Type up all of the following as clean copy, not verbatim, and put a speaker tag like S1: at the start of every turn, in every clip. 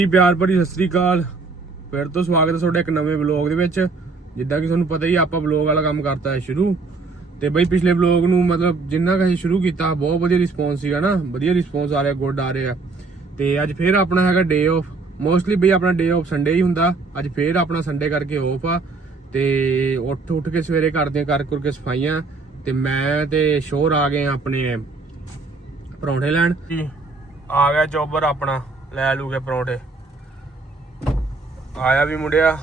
S1: ਪਿਆਰ ਭਰੀ ਸਤਿ ਸ੍ਰੀ ਅਕਾਲ। ਫਿਰ ਤੋਂ ਸਵਾਗਤ ਹੈ ਤੁਹਾਡਾ ਇੱਕ ਨਵੇਂ ਵਲੌਗ ਦੇ ਵਿੱਚ। ਜਿੱਦਾਂ ਕਿ ਤੁਹਾਨੂੰ ਪਤਾ ਹੀ ਆਪਾਂ ਵਲੌਗ ਵਾਲਾ ਕੰਮ ਕਰਤਾ ਹੈ ਸ਼ੁਰੂ। ਤੇ ਬਈ ਪਿਛਲੇ ਵਲੌਗ ਨੂੰ ਮਤਲਬ ਜਿੰਨਾ ਕਿ ਅਸੀਂ ਸ਼ੁਰੂ ਕੀਤਾ ਬਹੁਤ ਵਧੀਆ ਰਿਸਪੌਂਸ ਸੀਗਾ ਨਾ, ਵਧੀਆ ਰਿਸਪੌਂਸ ਆ ਰਿਹਾ, ਗੁੱਡ ਆ ਰਿਹਾ। ਤੇ ਅੱਜ ਫੇਰ ਆਪਣਾ ਹੈਗਾ ਡੇ ਆਫ। ਮੋਸਟਲੀ ਬਈ ਆਪਣਾ ਡੇ ਆਫ ਸੰਡੇ ਹੀ ਹੁੰਦਾ। ਅੱਜ ਫੇਰ ਆਪਣਾ ਸੰਡੇ ਕਰਕੇ ਆਫ ਆ। ਤੇ ਉੱਠ ਕੇ ਸਵੇਰੇ ਕਰਦੇ ਕਰ ਕਰਕੇ ਸਫਾਈਆਂ। ਤੇ ਮੈਂ ਤੇ ਸ਼ੋਰ ਆ ਗਏ ਆਪਣੇ ਪਰੌਂਠੇ ਲੈਣ। ਆ ਗਿਆ ਚੋਬਰ ਆਪਣਾ, ਲੈ ਲੂ ਕੇ ਪਰੌਂਠੇ। ਆਇਆ ਵੀ ਮੁੰਡਿਆ,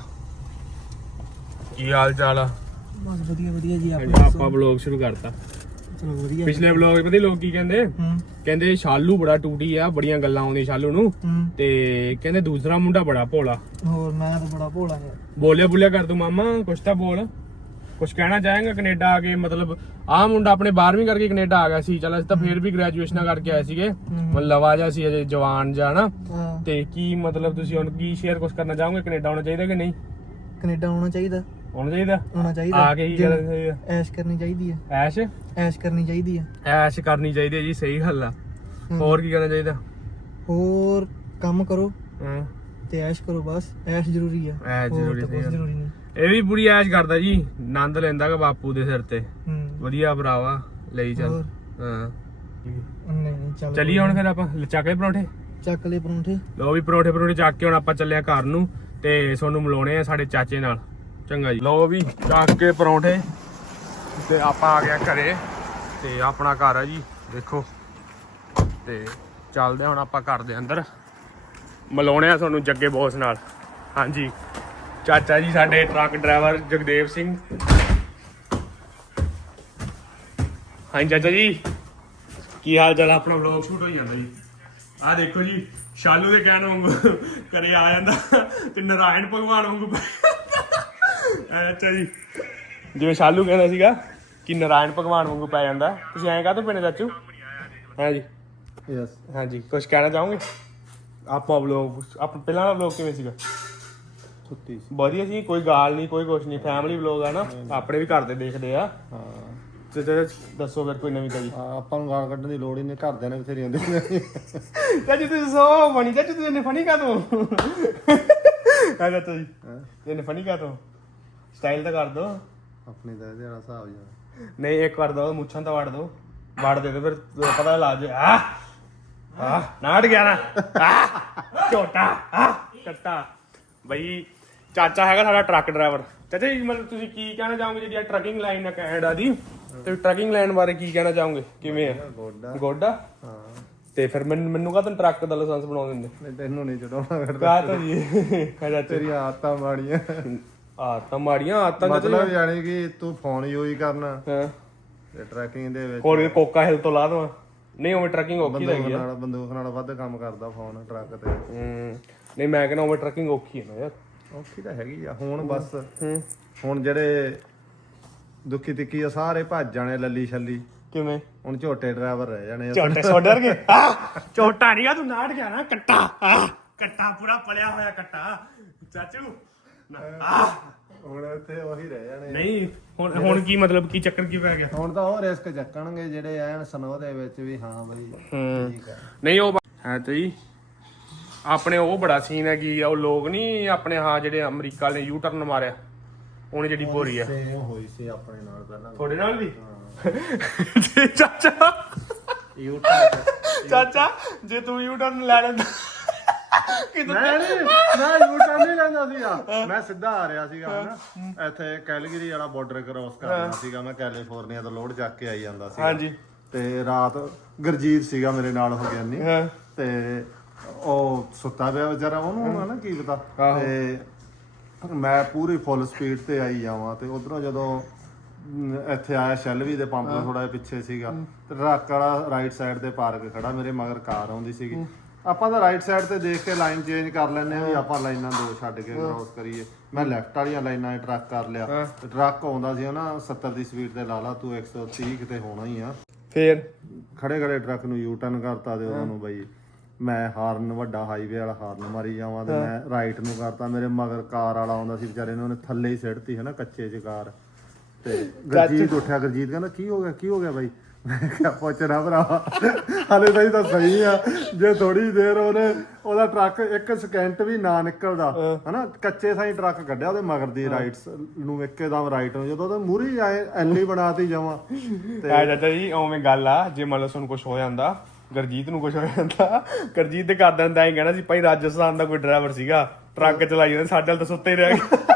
S1: ਕੀ ਹਾਲ ਚਾਲ ਆ?
S2: ਬਸ ਵਧੀਆ ਵਧੀਆ ਜੀ।
S1: ਆਪਾਂ ਵਲੌਗ ਸ਼ੁਰੂ ਕਰਤਾ।
S2: ਚਲੋ ਵਧੀਆ।
S1: ਪਿਛਲੇ ਵਲੌਗ ਪਤਾ ਲੋਕ ਕੀ ਕਹਿੰਦੇ? ਕਹਿੰਦੇ ਸ਼ਾਲੂ ਬੜਾ ਟੂਟੀ ਆ, ਬੜੀਆਂ ਗੱਲਾਂ ਆਉਂਦੀਆਂ ਸ਼ਾਲੂ ਨੂੰ। ਤੇ ਕਹਿੰਦੇ ਦੂਸਰਾ ਮੁੰਡਾ ਬੜਾ ਭੋਲਾ।
S2: ਹੋਰ ਮੈਂ ਤਾਂ ਬੜਾ ਭੋਲਾ ਯਾਰ।
S1: ਬੋਲਿਆ ਕਰ ਤੂੰ ਮਾਮਾ, ਕੁਛ ਤਾਂ ਬੋਲ। ਕੁਛ ਕਹਿਣਾ ਚਾਹੇਗਾ ਕੈਨੇਡਾ ਆ ਕੇ? ਮਤਲਬ ਆਹ ਮੁੰਡਾ ਆਪਣੇ 12ਵੀਂ ਕਰਕੇ ਕੈਨੇਡਾ ਆ ਗਿਆ ਸੀ। ਚੱਲ ਅਸੀਂ ਤਾਂ ਫੇਰ ਵੀ ਗ੍ਰੈਜੂਏਸ਼ਨਾਂ ਕਰਕੇ ਆਏ ਸੀਗੇ। ਮਤਲਬ ਆ ਜਾ ਸੀ ਅਜੇ ਜਵਾਨ ਜਾ ਨਾ। ਤੇ ਕੀ ਮਤਲਬ ਤੁਸੀਂ ਹੁਣ ਕੀ ਸ਼ੇਅਰ ਕੁਛ ਕਰਨਾ ਚਾਹੋਗੇ? ਕੈਨੇਡਾ ਆਉਣਾ ਚਾਹੀਦਾ ਕਿ ਨਹੀਂ?
S2: ਕੈਨੇਡਾ ਆਉਣਾ ਚਾਹੀਦਾ।
S1: ਆਉਣਾ ਚਾਹੀਦਾ।
S2: ਆਉਣਾ ਚਾਹੀਦਾ।
S1: ਆ ਕੇ ਕੀ ਕਰਨਾ ਚਾਹੀਦਾ?
S2: ਐਸ਼ ਕਰਨੀ ਚਾਹੀਦੀ ਹੈ।
S1: ਐਸ਼
S2: ਕਰਨੀ ਚਾਹੀਦੀ ਹੈ।
S1: ਐਸ਼ ਕਰਨੀ ਚਾਹੀਦੀ ਹੈ ਜੀ, ਸਹੀ ਗੱਲ ਆ। ਹੋਰ ਕੀ ਕਰਨਾ ਚਾਹੀਦਾ?
S2: ਹੋਰ ਕੰਮ ਕਰੋ
S1: ਹਾਂ
S2: ਤੇ ਐਸ਼ ਕਰੋ, ਬਸ ਐਸ਼ ਜ਼ਰੂਰੀ ਹੈ।
S1: ਐਸ਼ ਜ਼ਰੂਰੀ
S2: ਜ਼ਰੂਰੀ ਨਹੀਂ।
S1: ਇਹ ਵੀ ਪੂਰੀ ਐਸ਼ ਕਰਦਾ ਜੀ, ਆਨੰਦ ਲੈਂਦਾ ਬਾਪੂ ਦੇ ਸਿਰ ਤੇ। ਵਧੀਆ ਭਰਾਵਾ, ਲਈ ਚੱਲ। ਹਾਂ
S2: ਨਹੀਂ ਚੱਲ
S1: ਚੱਲੀਏ ਹੁਣ ਫਿਰ ਆਪਾਂ ਚੱਕ ਲਏ ਪਰੌਂਠੇ।
S2: ਚੱਕ ਲਏ ਪਰੌਂਠੇ।
S1: ਲੋ ਵੀ ਪਰੌਂਠੇ ਚੱਕ ਕੇ ਹੁਣ ਆਪਾਂ ਚੱਲੇ ਆ ਘਰ ਨੂੰ। ਤੇ ਤੁਹਾਨੂੰ ਮਿਲਾਉਣੇ ਆ ਸਾਡੇ ਚਾਚੇ ਨਾਲ। ਚੰਗਾ ਜੀ। ਲੋ ਵੀ ਚੱਕ ਕੇ ਪਰੌਂਠੇ ਤੇ ਆਪਾਂ ਆ ਗਿਆ ਘਰੇ। ਤੇ ਆਪਣਾ ਘਰ ਆ ਜੀ, ਦੇਖੋ। ਤੇ ਚੱਲਦੇ ਹੁਣ ਆਪਾਂ ਘਰ ਦੇ ਅੰਦਰ, ਮਿਲਾਉਣੇ ਆ ਤੁਹਾਨੂੰ ਜੱਗੇ ਬੋਸ ਨਾਲ। ਹਾਂਜੀ, ਚਾਚਾ ਜੀ ਸਾਡੇ ਟਰੱਕ ਡਰਾਈਵਰ ਜਗਦੇਵ ਸਿੰਘ। ਹਾਂਜੀ ਚਾਚਾ ਜੀ, ਕੀ ਹਾਲ ਚਾਲ? ਆਪਣਾ ਵਲੌਗ ਸ਼ੂਟ ਹੋਈ ਜਾਂਦਾ ਜੀ। ਆਹ ਦੇਖੋ ਜੀ, ਸ਼ਾਲੂ ਦੇ ਕਹਿਣ ਵਾਂਗੂ ਘਰੇ ਆ ਜਾਂਦਾ ਤੇ ਨਾਰਾਇਣ ਭਗਵਾਨ ਵਾਂਗੂ। ਅੱਛਾ ਜੀ, ਜਿਵੇਂ ਸ਼ਾਲੂ ਕਹਿੰਦਾ ਸੀਗਾ ਕਿ ਨਾਰਾਇਣ ਭਗਵਾਨ ਵਾਂਗੂ ਪੈ ਜਾਂਦਾ। ਤੁਸੀਂ ਐਂ ਕਾਹਤੋਂ ਪੈਣੇ ਚਾਚੂ? ਹਾਂਜੀ
S2: ਯਸ।
S1: ਹਾਂਜੀ, ਕੁਝ ਕਹਿਣਾ ਚਾਹੋਗੇ? ਆਪਾਂ ਵਲੌਗ ਆਪਣਾ ਪਹਿਲਾਂ ਵਾਲਾ ਵਲੌਗ ਕਿਵੇਂ ਸੀਗਾ?
S2: ਛੁੱਟੀ
S1: ਵਧੀਆ ਸੀ, ਕੋਈ ਗਾਲ ਨਹੀਂ, ਕੋਈ ਕੁਛ ਨਹੀਂ। ਫੈਮਿਲੀ ਵਲੌਗ ਆ ਨਾ, ਆਪਣੇ ਵੀ ਘਰ ਦੇ ਦੇਖਦੇ ਆ।
S2: ਹਾਂ
S1: ਤੇ ਦੱਸੋ ਫਿਰ ਕੋਈ ਨਵੀਂ ਤਾਜੀ।
S2: ਆਪਾਂ ਨੂੰ ਗਾਲ ਕੱਢਣ ਦੀ ਲੋੜ ਹੀ ਨਹੀਂ, ਘਰਦਿਆਂ ਨੇ ਬਥੇਰੀ ਹੁੰਦੀ।
S1: ਚਾਚੂ ਤੁਸੀਂ ਸੋ ਫਣੀ, ਚਾਚੂ ਤੁਸੀਂ ਇੰਨੇ ਫਣੀ ਕਾਹਤੋਂ? ਚਾਚਾ ਜੀ ਇੰਨੇ ਫਣੀ ਕਾਹਤੋਂ? ਸਟਾਈਲ ਤਾਂ ਕਰ ਦੋ
S2: ਆਪਣੀ ਦਾ ਇਹਦੇ ਵਾਲਾ ਹਿਸਾਬ ਜਾ।
S1: ਨਹੀਂ, ਇੱਕ ਕਰ ਦੋ, ਮੁੱਛਾਂ ਤਾਂ ਵੜ ਦੋ, ਵੜ ਦੇ ਦੋ, ਫਿਰ ਪਤਾ ਲੱਗ ਜੇ। ਆ ਨਾਟ ਗਿਆ ਨਾ, ਝੋਟਾ ਕੱਟਾ। ਬਈ ਚਾਚਾ ਹੈਗਾ ਸਾਡਾ ਟਰੱਕ ਡਰਾਈਵਰ। ਚਾਚਾ ਜੀ ਮਤਲਬ ਤੁਸੀਂ ਕੀ ਕਹਿਣਾ ਚਾਹੋਗੇ ਜਿਹੜੀ ਟਰੱਕਿੰਗ ਲਾਈਨ ਹੈ ਕੈਨੇਡਾ ਦੀ? ਤੇ ਟਰੱਕਿੰਗ ਲਾਈਨ ਬਾਰੇ ਕੀ ਕਹਿਣਾ ਚਾਹੋਗੇ? ਕਿਵੇਂ ਆ? ਗੋਡਾ। ਹਾਂ। ਤੇ ਫਿਰ ਮੈਨੂੰ ਕਾ ਟਰੱਕ ਦਾ ਲਾਇਸੈਂਸ ਬਣਾ ਦਿੰਦੇ?
S2: ਨਹੀਂ ਤੈਨੂੰ ਨਹੀਂ ਚੜਾਉਣਾ ਫਿਰ।
S1: ਕਾ ਤਾਂ ਜੀ
S2: ਤੇਰੀ ਆਦਤਾਂ ਮਾੜੀਆਂ।
S1: ਆਦਤਾਂ ਮਾੜੀਆਂ? ਆਦਤਾਂ
S2: ਮਤਲਬ ਯਾਨੀ ਕਿ ਤੂੰ ਫੋਨ ਯੂਜ਼ ਕਰਨਾ
S1: ਹਾਂ
S2: ਤੇ ਟਰੈਕਿੰਗ ਦੇ ਵਿੱਚ
S1: ਕੋਈ ਕੋਕਾ ਹਿਲ ਤੋਂ ਲਾ ਦਵਾਂ? ਨਹੀਂ ਉਵੇਂ ਟਰੱਕਿੰਗ ਔਖੀ ਲੱਗੀ ਆ।
S2: ਬੰਦੂਕ ਨਾਲ ਵੱਧ ਕੰਮ ਕਰਦਾ ਫੋਨ ਟਰੱਕ ਤੇ।
S1: ਨਹੀਂ ਮੈਂ ਕਹਿੰਦਾ ਉਵੇਂ ਟਰੱਕਿੰਗ ਔਖੀ ਹੈ ਨਾ ਯਾਰ।
S2: ਔਖੀ ਤਾਂ ਹੈਗੀ ਆ ਹੁਣ। ਬਸ ਹੁਣ ਜਿਹੜੇ ਦੁੱਖੀ ਤਿੱਕੀ ਆ ਸਾਰੇ ਭੱਜ ਜਾਣੇ, ਲੱਲੀ ਛੱਲੀ।
S1: ਕਿਵੇਂ?
S2: ਹੁਣ ਝੋਟੇ ਡਰਾਈਵਰ ਰਹਿ ਜਾਣੇ।
S1: ਝੋਟੇ ਸੋਡਰ ਕੇ ਝੋਟਾ ਨਹੀਂ ਆ, ਤੂੰ ਨਾਟ ਗਿਆ ਨਾ। ਕੱਟਾ ਕੱਟਾ ਪੂਰਾ ਪਲਿਆ ਹੋਇਆ ਕੱਟਾ ਚਾਚੂ।
S2: ਹੁਣ ਇੱਥੇ ਉਹੀ ਰਹਿ ਜਾਣੇ।
S1: ਨਹੀਂ ਹੁਣ ਕੀ ਮਤਲਬ, ਕੀ ਚੱਕਰ ਕੀ ਪੈ ਗਿਆ?
S2: ਹੁਣ ਤਾਂ ਉਹ ਰਿਸਕ ਚੱਕਣਗੇ ਜਿਹੜੇ ਐਨ ਸਨੋ ਦੇ ਵਿੱਚ ਵੀ। ਹਾਂ ਬਈ ਠੀਕ ਆ।
S1: ਨਹੀਂ ਉਹ ਹੈ ਤੇ ਜੀ ਆਪਣੇ ਉਹ ਬੜਾ ਸੀਨ ਹੈ ਕਿ ਉਹ ਲੋਕ ਨਹੀਂ ਆਪਣੇ, ਹਾਂ ਜਿਹੜੇ ਅਮਰੀਕਾ ਵਾਲੇ ਯੂ ਟਰਨ ਮਾਰਿਆ ਉਹਨੇ ਜਿਹੜੀ ਭੋਰੀ ਆ।
S2: ਉਹ ਹੋਈ ਸੀ ਆਪਣੇ ਨਾਲ ਪਹਿਲਾਂ।
S1: ਤੁਹਾਡੇ ਨਾਲ ਵੀ? ਚਾਚਾ
S2: ਯੂ ਟਰਨ।
S1: ਚਾਚਾ ਜੇ ਤੂੰ ਯੂ ਟਰਨ ਲੈ ਲੈਂਦਾ।
S2: ਮੈਂ ਯੂ ਟਰਨ ਨਹੀਂ ਲੈਂਦਾ ਸੀਗਾ, ਮੈਂ ਸਿੱਧਾ ਆ ਰਿਹਾ ਸੀਗਾ ਹਨਾ। ਇੱਥੇ ਕੈਲਗਰੀ ਵਾਲਾ ਬਾਰਡਰ ਕ੍ਰੋਸ ਕਰਨਾ ਸੀਗਾ। ਮੈਂ ਕੈਲੀਫੋਰਨੀਆ ਤੋਂ ਲੋਡ ਚੱਕ ਕੇ ਆਈ ਜਾਂਦਾ ਸੀ।
S1: ਹਾਂਜੀ।
S2: ਤੇ ਰਾਤ ਗੁਰਜੀਤ ਸੀਗਾ ਮੇਰੇ ਨਾਲ ਹੋ ਗਿਆ ਨਹੀਂ। ਤੇ ਉਹ ਸੁੱਤਾ ਪਿਆ ਵਿਚਾਰਾ, ਉਹਨੂੰ ਹਨਾ ਕੀ ਪਤਾ। ਤੇ ਮੈਂ ਪੂਰੀ ਫੁੱਲ ਸਪੀਡ ਤੇ ਆਈ ਜਾਵਾਂ ਤੇ ਉਧਰੋਂ ਜਦੋਂ ਇੱਥੇ ਆਇਆ ਸ਼ੈਲਵੀ ਦੇ ਪੰਪ ਤੋਂ ਥੋੜਾ ਜਿਹਾ ਪਿੱਛੇ ਸੀਗਾ, ਟਰੱਕ ਵਾਲਾ ਰਾਈਟ ਸਾਈਡ ਤੇ ਪਾਰਕ ਖੜਾ, ਮੇਰੇ ਮਗਰ ਕਾਰ ਆਉਂਦੀ ਸੀਗੀ। ਆਪਾਂ ਤਾਂ ਰਾਈਟ ਸਾਈਡ ਤੇ ਦੇਖ ਕੇ ਲਾਈਨ ਚੇਂਜ ਕਰ ਲੈਂਦੇ ਆ ਵੀ ਆਪਾਂ ਲਾਈਨਾਂ ਦੋ ਛੱਡ ਕੇ ਕ੍ਰੋਸ ਕਰੀਏ। ਮੈਂ ਲੈਫਟ ਵਾਲੀਆਂ ਲਾਈਨਾਂ 'ਚ ਟਰੱਕ ਕਰ ਲਿਆ ਤੇ ਟਰੱਕ ਆਉਂਦਾ ਸੀ ਨਾ 70 ਦੀ ਸਪੀਡ ਤੇ ਲਾ ਲਾ ਤੂੰ, 130 ਕਿਤੇ ਹੋਣਾ ਹੀ ਆ।
S1: ਫੇਰ
S2: ਖੜੇ ਟਰੱਕ ਨੂੰ ਯੂ ਟਰਨ ਕਰਤਾ ਤੇ ਉਹਨਾਂ ਨੂੰ ਬਈ ਮੈਂ ਹਾਰਨ, ਵੱਡਾ ਹਾਈਵੇ ਵਾਲਾ ਹਾਰਨ ਮਾਰੀ ਜਾਵਾਂ ਤੇ ਮੈਂ ਰਾਈਟ ਨੂੰ ਕਰਤਾ। ਮੇਰੇ ਮਗਰ ਕਾਰ ਵਾਲਾ ਆਉਂਦਾ ਸੀ ਵਿਚਾਰੇ ਨੇ, ਉਹਨੇ ਥੱਲੇ ਹੀ ਸਿੱਟਤੀ ਹੈ ਨਾ ਕੱਚੇ 'ਚ ਕਾਰ। ਤੇ ਗੁਰਜੀਤ ਉੱਠਿਆ, ਗੁਰਜੀਤ ਕਹਿੰਦਾ ਕੀ ਹੋ ਗਿਆ ਬਾਈ? ਮੈਂ ਕਿਹਾ ਪੁੱਛਣਾ ਭਰਾਵਾ ਹਾਲੇ ਤਾਂ ਹੀ ਤਾਂ ਸਹੀ ਆ ਜੇ ਥੋੜੀ ਦੇਰ ਉਹਦਾ ਟਰੱਕ 1 ਸਕਿੰਟ ਵੀ ਨਾ ਨਿਕਲਦਾ ਹਨਾ ਕੱਚੇ ਸਾਈ ਟਰੱਕ ਕੱਢਿਆ ਉਹਦੇ ਮਗਰ ਦੀ ਰਾਈਟਸ ਨੂੰ ਇੱਕਦਮ ਰਾਈਟ ਨੂੰ ਜਦੋਂ ਉਹਦਾ ਮੂਹਰੀ ਆਏ ਐਨੀ ਬਣਾਤੀ ਜਾਵਾਂ
S1: ਤੇ ਆ ਚਾਚਾ ਜੀ ਉਵੇਂ ਗੱਲ ਆ ਜੇ ਮੰਨ ਲਓ ਤੁਹਾਨੂੰ ਕੁਝ ਹੋ ਜਾਂਦਾ ਗੁਰਜੀਤ ਨੂੰ ਕੁਝ ਹੋ ਜਾਂਦਾ ਗੁਰਜੀਤ ਦੇ ਘਰ ਦਾ ਐਂ ਕਹਿਣਾ ਸੀ ਭਾਈ ਰਾਜਸਥਾਨ ਦਾ ਕੋਈ ਡਰਾਈਵਰ ਸੀਗਾ ਟਰੱਕ ਚਲਾਈ ਜਾਂਦਾ ਸਾਡੇ ਵਾਲ ਤਾਂ ਸੁੱਤੇ ਹੀ ਰਹਿ ਗਿਆ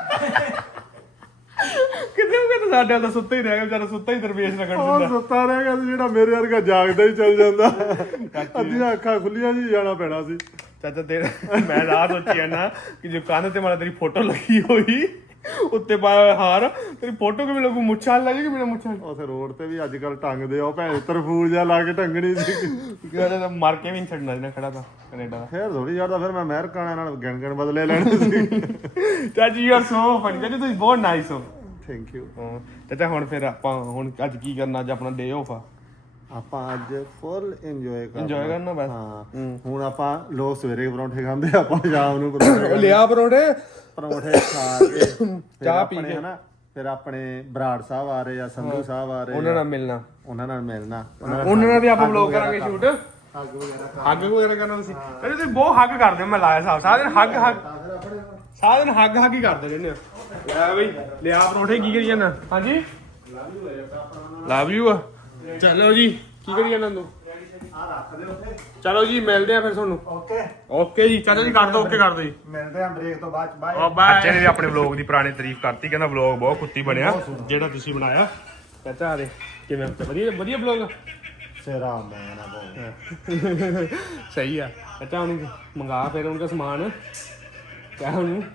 S1: ਸਾਡੇ ਤਾਂ ਸੁੱਤਾ ਹੀ ਰਹਿ ਗਿਆ ਵਿਚਾਰਾ ਸੁੱਤਾ ਹੀ ਦਰਵੇਸ਼ ਰਗੜ ਦਿੰਦਾ
S2: ਉਹ ਸੁੱਤਾ ਰਹਿ ਗਿਆ ਜਿਹੜਾ ਮੇਰੇ ਵਰਗਾ ਜਾਗਦਾ ਹੀ ਚੱਲ ਜਾਂਦਾ ਅੱਧੀਆਂ ਅੱਖਾਂ ਖੁੱਲੀਆਂ ਜੀ ਜਾਣਾ ਪੈਣਾ ਸੀ
S1: ਚਾਚਾ ਤੇਰਾ ਮੈਂ ਰਾਤ ਸੋਚੀ ਜਾਂਦਾ ਕਿ ਜੇ ਕੰਨ ਤੇ ਮਾਰਾ ਤੇਰੀ ਫੋਟੋ ਲੱਗੀ ਹੋਈ ਉੱਤੇ ਪਾਇਆ ਹਾਰ ਤੇਰੀ ਫੋਟੋ ਕਿਵੇਂ ਲੱਗੂ ਮੁੱਛਾਂ ਲੱਗ ਜਾਏਗੀ ਬਿਨਾ ਮੁੱਛਾਂ
S2: ਉਥੇ ਰੋਡ ਤੇ ਵੀ ਅੱਜ ਕੱਲ ਟੰਗਦੇ ਆ ਉਹ ਭੈਣ ਤਰਫੂਜ ਜਿਹਾ ਲਾ ਕੇ ਟੰਗਣੀ ਸੀ
S1: ਕਹਿੰਦਾ ਮਰ ਕੇ ਵੀ ਨਹੀਂ ਛੱਡਣਾ ਜਿਹਨੇ ਖੜਾ ਤਾਂ ਕੈਨੇਡਾ ਦਾ
S2: ਫੇਰ ਥੋੜੀ ਯਾਰ ਫਿਰ ਮੈਂ ਅਮਰੀਕਾ ਨਾਲ ਗਿਣ ਬਦਲੇ ਲੈਣੇ ਸੀ
S1: ਚਾਚੀ ਯੂ ਆਰ ਸੋ ਫਨੀ ਚਾਚੀ ਤੁਸੀਂ ਬਹੁਤ ਨਾਈਸ ਹੋ
S2: ਥੈਂਕ ਯੂ
S1: ਚਾਚਾ ਹੁਣ ਫਿਰ ਆਪਾਂ ਹੁਣ ਅੱਜ ਕੀ ਕਰਨਾ ਅੱਜ ਆਪਣਾ ਡੇ ਆਫ ਆ
S2: ਆਪਾਂ ਅੱਜ ਫੁੱਲ ਇੰਜੋਏ
S1: ਕਰਨਾ ਬਸ
S2: ਹਾਂ ਹੁਣ ਆਪਾਂ ਲੋਕ ਸਵੇਰੇ ਪਰੌਂਠੇ ਖਾਂਦੇ ਆਪਾਂ ਸ਼ਾਮ ਨੂੰ ਪਰੌਂਠੇ
S1: ਲਿਆ ਪਰੌਂਠੇ
S2: ਖਾ ਕੇ ਚਾਹ ਪੀ ਕੇ ਹਨਾ ਫਿਰ ਆਪਣੇ ਬਰਾੜ ਸਾਹਿਬ ਆ ਰਹੇ ਆ ਸੰਧੂ ਸਾਹਿਬ ਆ ਰਹੇ
S1: ਉਹਨਾਂ ਨਾਲ ਮਿਲਣਾ
S2: ਉਹਨਾਂ
S1: ਨਾਲ ਵੀ ਆਪਾਂ ਵਲੌਗ ਕਰਾਂਗੇ ਸ਼ੂਟ ਹੱਗ ਵਗੈਰਾ ਕਰਨਾ ਤੁਸੀਂ ਤੁਸੀਂ ਬਹੁਤ ਹੱਗ ਕਰਦੇ ਹੋ ਮੈਂ ਲਾਇਆ ਸਾਹਿਬ ਸਾਰਾ ਦਿਨ ਹੱਗ ਹੀ ਕਰਦੇ ਰਹਿੰਦੇ ਹੋ ਲੈ ਬਈ ਲਿਆ ਪਰੌਂਠੇ ਕੀ ਕਰੀ ਜਾਂਦਾ ਹਾਂਜੀ ਲਵ ਯੂ ਆ ਚਲੋ ਜੀ ਕੀ ਕਰੀ ਜਾਂਦਾ ਤੂੰ ਚਲੋ ਜੀ ਮਿਲਦੇ ਆ ਫਿਰ ਤੁਹਾਨੂੰ ਓਕੇ ਜੀ ਚਾਚਾ ਜੀ ਕਰ ਦੋ ਓਕੇ ਕਰ ਦੋ ਜੀ
S2: ਮਿਲਦੇ ਆ ਬ੍ਰੇਕ ਤੋਂ ਬਾਅਦ ਬਾਏ
S1: ਬੱਚੇ ਨੇ ਵੀ ਆਪਣੇ ਵਲੌਗ ਦੀ ਪੁਰਾਣੀ ਤਾਰੀਫ ਕਰਤੀ ਕਹਿੰਦਾ ਵਲੌਗ ਬਹੁਤ ਕੁੱਤੀ ਬਣਿਆ ਜਿਹੜਾ ਤੁਸੀਂ ਬਣਾਇਆ ਚਾਚਾ ਆ ਦੇ ਕਿਵੇਂ ਵਧੀਆ ਵਲੌਗ
S2: ਸੇਰਾ ਮੈਂ ਨਾ ਬੋਲ
S1: ਸਹੀ ਆ ਚਾਚਾ ਉਹਨੂੰ ਮੰਗਾ ਫਿਰ ਉਹਨਾਂ ਦਾ ਸਮਾਨ ਕਹਿ ਉਹਨੂੰ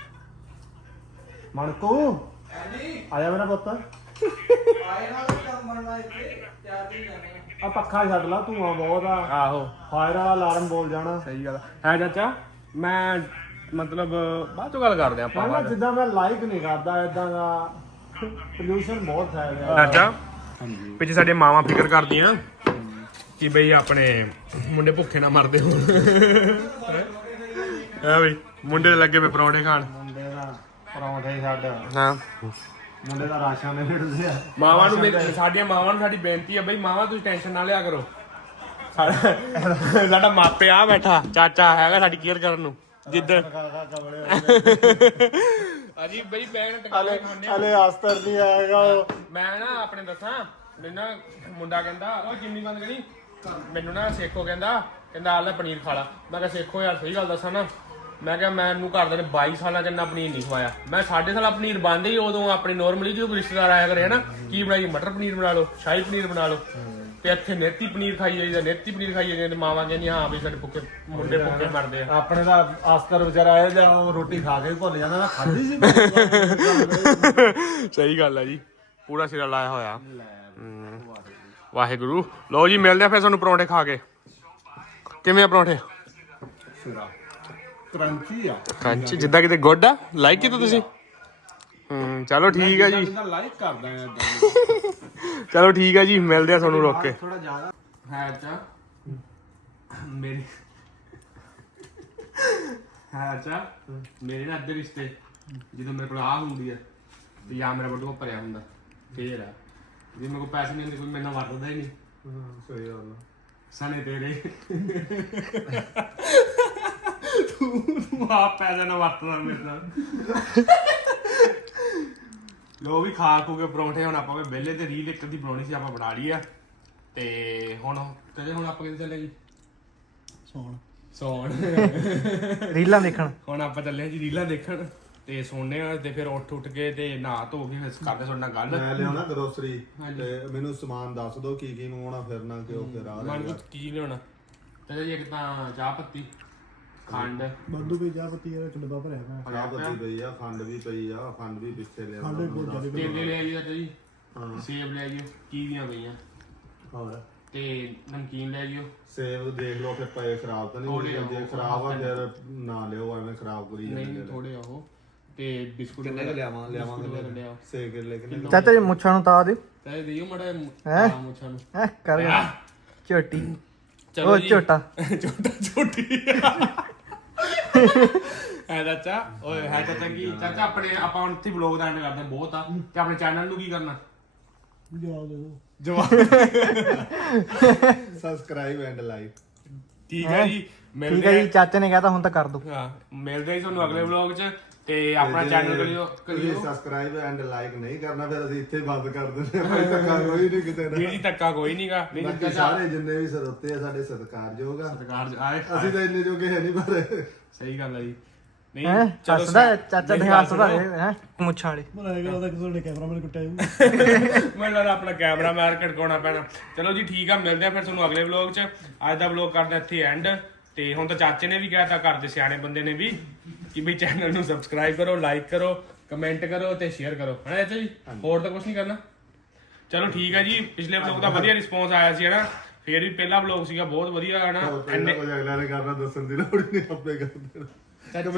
S2: ਮਣਕੂ ਆਇਆ ਮੇਰਾ ਪੁੱਤ ਆ ਪੱਖਾ ਛੱਡ ਲਾ ਧੂਆਂ ਬਹੁਤ ਆ
S1: ਆਹੋ
S2: ਫਾਇਰ ਵਾਲਾ ਅਲਾਰਮ ਬੋਲ ਜਾਣਾ
S1: ਸਹੀ ਗੱਲ ਹੈ ਚਾਚਾ ਮੈਂ ਮਤਲਬ ਬਾਅਦ ਚੋਂ ਗੱਲ ਕਰਦੇ ਆਪਾਂ
S2: ਪਹਿਲਾਂ ਜਿੱਦਾਂ ਮੈਂ ਲਾਈਕ ਨਹੀਂ ਕਰਦਾ ਇਦਾਂ ਦਾ ਪੋਲਿਊਸ਼ਨ ਬਹੁਤ ਫੈਲ ਰਿਹਾ
S1: ਚਾਚਾ ਪਿੱਛੇ ਸਾਡੇ ਮਾਵਾਂ ਫਿਕਰ ਕਰਦੀਆਂ ਕਿ ਬਈ ਆਪਣੇ ਮੁੰਡੇ ਭੁੱਖੇ ਨਾ ਮਰਦੇ ਹੋਣ ਹੈ ਬਈ ਮੁੰਡੇ ਲੱਗੇ ਵੇ ਪਰੌਂਠੇ ਖਾਣ
S2: ਮੁੰਡੇ ਦਾ ਪਰੌਂਠੇ ਛੱਡ
S1: ਹਾਂ
S2: ਮੁੰਡੇ ਦਾ ਰਾਸ਼ਨ ਨੇ ਢਿੱਡਦੇ ਆ
S1: ਮਾਵਾਂ ਨੂੰ ਸਾਡੀਆਂ ਮਾਵਾਂ ਨੂੰ ਸਾਡੀ ਬੇਨਤੀ ਹੈ ਬਈ ਮਾਵਾਂ ਤੁਸੀਂ ਟੈਨਸ਼ਨ ਨਾ ਲਿਆ ਕਰੋ ਸਾਡਾ ਮਾਪੇ ਆ ਬੈਠਾ ਚਾਚਾ ਹੈਗਾ ਸਾਡੀ ਕੇਅਰ ਕਰਨ ਨੂੰ ਜਿੱਦ ਅਜੀ ਬਈ ਬੈਗ ਟਕਾਲੇ ਖਾਣੇ
S2: ਹਲੇ ਅਸਤਰ ਨਹੀਂ ਆਏਗਾ
S1: ਮੈਂ ਨਾ ਆਪਣੇ ਦੱਸਾਂ ਮੈਨੂੰ ਨਾ ਮੁੰਡਾ ਕਹਿੰਦਾ ਉਹ ਜਿੰਨੀ ਬੰਦ ਕਰੀ ਮੈਨੂੰ ਨਾ ਸੇਖੋ ਕਹਿੰਦਾ ਆ ਲੈ ਪਨੀਰ ਖਾ ਲਾ ਮੈਂ ਕਿਹਾ ਸੇਖੋ ਯਾਰ ਸਹੀ ਗੱਲ ਦੱਸਾਂ ਨਾ ਮੈਂ ਕਿਹਾ ਮੈਨੂੰ ਘਰ ਦੇ ਨੇ 22 ਸਾਲਾਂ ਚ ਇੰਨਾ ਪਨੀਰ ਨਹੀਂ ਖਵਾਇਆ ਮੈਂ 6.5 ਸਾਲ ਪਨੀਰ ਬਣਦੇ ਹੀ ਉਦੋਂ ਆਪਣੀ ਨੋਰਮਲੀ ਜਦੋਂ ਰਿਸ਼ਤੇਦਾਰ ਆਇਆ ਕਰੇ ਹਨਾ ਕੀ ਬਣਾਈਏ ਮਟਰ ਪਨੀਰ ਬਣਾ ਲਓ ਸ਼ਾਹੀ ਪਨੀਰ ਬਣਾ ਲਓ ਤੇ ਇੱਥੇ ਨੇਤੀ ਪਨੀਰ ਖਾਈ ਜਾਈਦਾ ਨੇਤੀ ਪਨੀਰ ਖਾਈ ਜਾਂਦੇ ਮਾਵਾਂ ਕਹਿੰਦੀਆਂ ਹਾਂ ਵੀ ਸਾਡੇ ਭੁੱਖੇ ਮੁੰਡੇ ਭੁੱਖੇ ਮਰਦੇ ਆ
S2: ਆਪਣੇ ਦਾ ਅਸਤਰ ਵਿਚਾਰਾ ਆਇਆ ਜਾਂ ਉਹ ਰੋਟੀ ਖਾ ਕੇ ਭੁੱਲ ਜਾਂਦਾ ਮੈਂ ਖਾਧੀ ਸੀ
S1: ਸਹੀ ਗੱਲ ਹੈ ਜੀ ਪੂਰਾ ਸਿਰਾ ਲਾਇਆ ਹੋਇਆ ਵਾਹਿਗੁਰੂ ਲਓ ਜੀ ਮਿਲਦੇ ਆ ਫਿਰ ਤੁਹਾਨੂੰ ਪਰੌਂਠੇ ਖਾ ਕੇ ਕਿਵੇਂ ਆ ਪਰੌਂਠੇ
S2: ਕਰੰਚੀ ਆ
S1: ਕੰਚ ਜਿੱਦਾਂ ਕਿਤੇ ਗੁੱਡ ਆ ਲਾਈਕ ਕੀਤਾ ਤੁਸੀਂ ਚਲੋ ਠੀਕ ਆ ਜੀ
S2: ਲਾਈਕ ਕਰਦਾ ਆ
S1: ਚਲੋ ਠੀਕ ਆ ਜੀ ਮਿਲਦੇ ਆ ਤੁਹਾਨੂੰ ਰੁਕ ਕੇ
S2: ਥੋੜਾ ਜ਼ਿਆਦਾ
S1: ਹੈ ਅੱਛਾ ਮੇਰੀ ਹੈ ਅੱਛਾ ਮੇਰੇ ਨਾਲ ਅੱਧੇ ਰਿਸ਼ਤੇ ਜਦੋਂ ਮੇਰੇ ਕੋਲ ਆ ਹੁੰਦੀ ਆ ਤੇ ਜਾਂ ਮੇਰਾ ਬਟੂਆ ਭਰਿਆ ਹੁੰਦਾ ਫੇਰ ਆ ਜੇ ਮੇਰੇ ਕੋਲ ਪੈਸੇ ਨਹੀਂ ਹੁੰਦੇ ਕੋਈ ਮੇਰੇ ਨਾਲ ਵਰਤਦਾ ਹੀ ਨਹੀਂ
S2: ਸਹੀ ਗੱਲ
S1: ਸਨੇ ਤੇਰੇ ਤੂੰ ਆਪ ਪੈਸੇ ਨਾਲ ਵਰਤਦਾ ਮੇਰੇ ਨਾਲ ਲੋ ਵੀ ਖਾ ਖੂ ਕੇ ਪਰੌਂਠੇ ਹੁਣ ਆਪਾਂ ਵਿਹਲੇ ਤੇ ਰੀਲ ਇੱਕ ਦੀ ਬਣਾਉਣੀ ਸੀ ਆਪਾਂ ਬਣਾ ਲਈ ਆ ਤੇ ਹੁਣ ਆਪਾਂ ਕਿੱਥੇ ਚੱਲੇ ਜੀ ਸੌਣ
S2: ਰੀਲਾਂ ਦੇਖਣ
S1: ਹੁਣ ਆਪਾਂ ਚੱਲੇ ਜੀ ਰੀਲਾਂ ਦੇਖਣ ਤੇ ਸੋਨੇ ਆ ਤੇ ਫਿਰ ਉੱਠ ਕੇ ਤੇ ਨਹਾ ਧੋ ਕੇ ਫਿਰ ਕਰਦੇ ਤੁਹਾਡੇ ਨਾਲ ਗੱਲ
S2: ਮੈਂ ਲਿਆਉਣਾ ਗਰੋਸਰੀ ਤੇ ਮੈਨੂੰ ਸਮਾਨ ਦੱਸ ਦਿਓ ਕੀ ਕੀ ਮੰਗਵਾਉਣਾ ਫਿਰਨਾ ਕਿਉਂ ਫਿਰ ਆ
S1: ਮਨ ਕੀ ਲਿਆਉਣਾ ਤੇ ਜੀ ਇੱਕ ਤਾਂ ਚਾਹ ਪੱਤੀ ਖੰਡ
S2: ਬੰਦੂ ਵੀ ਚਾਹ ਪੱਤੀ ਦਾ ਡੱਬਾ ਭਰਿਆ ਮੈਂ ਚਾਹ ਪੱਤੀ ਪਈ ਆ ਖੰਡ ਵੀ ਪਈ ਆ ਖੰਡ ਵੀ ਪਿੱਛੇ ਲਿਆਉਣਾ
S1: ਕੇਲੇ ਲੈ ਆਈਏ ਜੀ ਸੇਬ ਲੈ ਆਈਏ ਕੀਵੀਆਂ ਪਈਆਂ
S2: ਹੋਰ
S1: ਤੇ ਨਮਕੀਨ ਲੈ ਆਈਓ
S2: ਸੇਬ ਦੇਖ ਲਓ ਫਿਰ ਪਏ ਖਰਾਬ ਤਾਂ ਨਹੀਂ ਜੇ ਖਰਾਬ ਆ ਫਿਰ ਨਾ ਲਿਓ ਐਵੇਂ ਖਰਾਬ ਕਰੀ ਜਾਂਦੇ
S1: ਨਹੀਂ ਥੋੜੇ ਉਹ ਤੇ ਬਿਸਕੁਟ
S2: ਕਿੰਨੇ ਲਿਆਵਾਂਗੇ ਸੇਬ ਕਿੱਲੇ ਕਿੰਨੇ
S3: ਚਾਚਾ ਜੀ ਮੁੱਛਾਂ ਨੂੰ ਤਾ ਦਿਓ
S1: ਤੇ ਦੇਈਓ ਮੜਾ ਮੁੱਛਾਂ ਨੂੰ
S3: ਕਰ ਝੋਟੀ
S1: ਚਲੋ
S3: ਉਹ ਝੋਟਾ
S1: ਛੋਟੀ ਹੈ ਚਾਚਾ ਓਏ ਹੈ ਚਾਚਾ ਕੀ ਚਾਚਾ ਆਪਣੇ ਆਪਾਂ ਹੁਣ ਇੱਥੇ ਵਲੌਗ ਦਾ ਐਂਡ ਕਰਦੇ ਬਹੁਤ ਆ ਤੇ ਆਪਣੇ ਚੈਨਲ ਨੂੰ ਕੀ ਕਰਨਾ
S2: ਸਬਸਕ੍ਰਾਈਬ ਐਂਡ ਲਾਈਕ।
S1: ਠੀਕ ਹੈ ਜੀ,
S3: ਠੀਕ
S1: ਮਿਲਦੇ
S3: ਹੈ ਜੀ, ਚਾਚੇ ਨੇ ਕਹਿਤਾ ਹੁਣ ਤਾਂ ਕਰ ਦੋ।
S1: ਹਾਂ, ਮਿਲਦੇ ਹਾਂ ਤੁਹਾਨੂੰ ਅਗਲੇ ਵਲੌਗ 'ਚ। ਤੇ ਆਪਣਾ ਚੈਨਲ
S2: ਕਰਿਓ ਸਬਸਕ੍ਰਾਈਬ ਐਂਡ ਲਾਈਕ ਨਹੀਂ ਕਰਨਾ ਫਿਰ ਅਸੀਂ ਇੱਥੇ ਬੰਦ ਕਰ ਦਿੰਦੇ ਹਾਂ। ਧੱਕਾ ਕੋਈ ਨਹੀਂ ਕਿਤੇ
S1: ਵੀਰ ਜੀ ਧੱਕਾ ਕੋਈ ਨਹੀਂਗਾ।
S2: ਬਾਕੀ ਸਾਰੇ ਜਿੰਨੇ ਵੀ ਸਰੋਤੇ ਆ ਸਾਡੇ ਸਤਿਕਾਰਯੋਗ ਆ।
S1: ਸਰਕਾਰ ਆਏ
S2: ਅਸੀਂ ਤਾਂ ਇੰਨੇ ਜੋਗੇ ਹੈ ਨਹੀਂ ਪਰ
S1: ਸਹੀ ਗੱਲ ਹੈ ਜੀ। ਨਹੀਂ
S3: ਹੈ
S1: ਚਲੋ
S3: ਹੱਸਦਾ ਚਾਚਾ
S1: ਮੇਰੀ
S3: ਦੇ
S1: ਗੱਲ
S3: ਹੱਸਦਾ
S1: ਸੁਣੋ।
S3: ਹੈ ਮੁੱਛਾਂ ਵਾਲੇ।
S1: ਮੈਨੂੰ ਲੱਗਦਾ ਆਪਣਾ ਕੈਮਰਾ ਮਾਰਕੀਟ ਕੋਣਾ ਪੈਣਾ। ਚਲੋ ਜੀ ਠੀਕ ਆ, ਮਿਲਦੇ ਆ ਫਿਰ ਤੁਹਾਨੂੰ ਅਗਲੇ ਵਲੌਗ 'ਚ। ਅੱਜ ਦਾ ਵਲੌਗ ਕਰਦੇ ਇੱਥੇ ਐਂਡ। ਤੇ ਹੁਣ ਤਾਂ ਚਾਚੇ ਨੇ ਵੀ ਕਹਿਤਾ, ਘਰ ਦੇ ਸਿਆਣੇ ਬੰਦੇ ਨੇ ਵੀ, ਕਿ ਬਈ ਚੈਨਲ ਨੂੰ ਸਬਸਕ੍ਰਾਈਬ ਕਰੋ, ਲਾਈਕ ਕਰੋ, ਕਮੈਂਟ ਕਰੋ ਤੇ ਸ਼ੇਅਰ ਕਰੋ, ਹੈ ਨਾ ਚਾਚਾ ਜੀ? ਹੋਰ ਤਾਂ ਕੁਝ ਨਹੀਂ ਕਰਨਾ। ਚਲੋ ਠੀਕ ਆ ਜੀ, ਪਿਛਲੇ ਵਲੌਗ ਦਾ ਵਧੀਆ ਰਿਸਪੌਂਸ ਆਇਆ ਸੀ, ਹਨਾ? ਫੇਰ ਵੀ ਪਹਿਲਾ ਵਲੌਗ ਸੀਗਾ ਬਹੁਤ ਵਧੀਆ, ਹਨਾ?
S2: ਇੰਨੇ ਕੁਝ ਅਗਲਾ ਨੇ ਕਰਨਾ ਦੱਸਣ ਦੀ ਲੋੜ ਨਹੀਂ, ਆਪੇ ਕਰ ਦੇਣਾ।